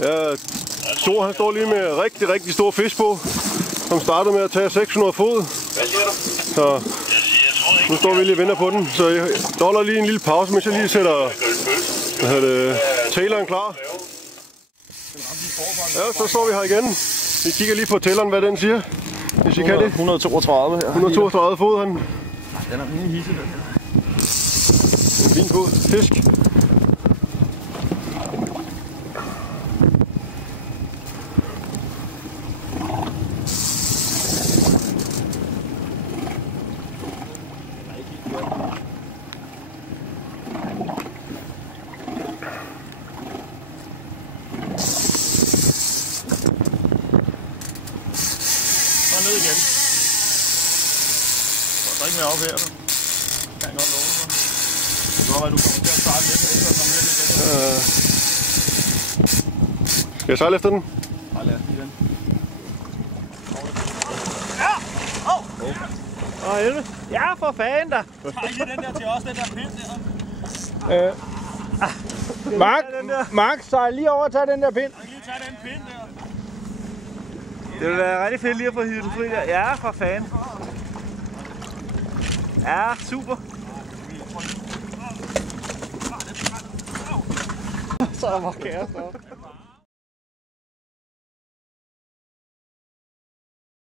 Ja, Thor han står lige med rigtig stor fisk på, som startede med at tage 600 fod. Hvad siger du? Så nu står vi lige og venter på den, så jeg holder lige en lille pause, mens jeg lige sætter tælleren klar. Ja, så står vi her igen. Vi kigger lige på tælleren, hvad den siger, hvis I kan det. 132 her. 132 fod, han. Den er min hisse, den her. En fin fod fisk. Ned igen. Så er ikke mere op her, du. Kan jeg godt love dig. Det kan godt være, du kommer til at starte lidt efter at komme lidt igen. Skal jeg sejle efter den? Nej, lad os lige den. Ja! Helvede. Ja, for fanden da. Tag lige den der til os, den der pind der. Mark, sejl lige over og tag den der pind. Jeg kan lige tage den pind der. Det vil være rigtig fedt lige at få hivet den fri der. Ja, for fanden. Ja, super. Så er der bare kaos deroppe.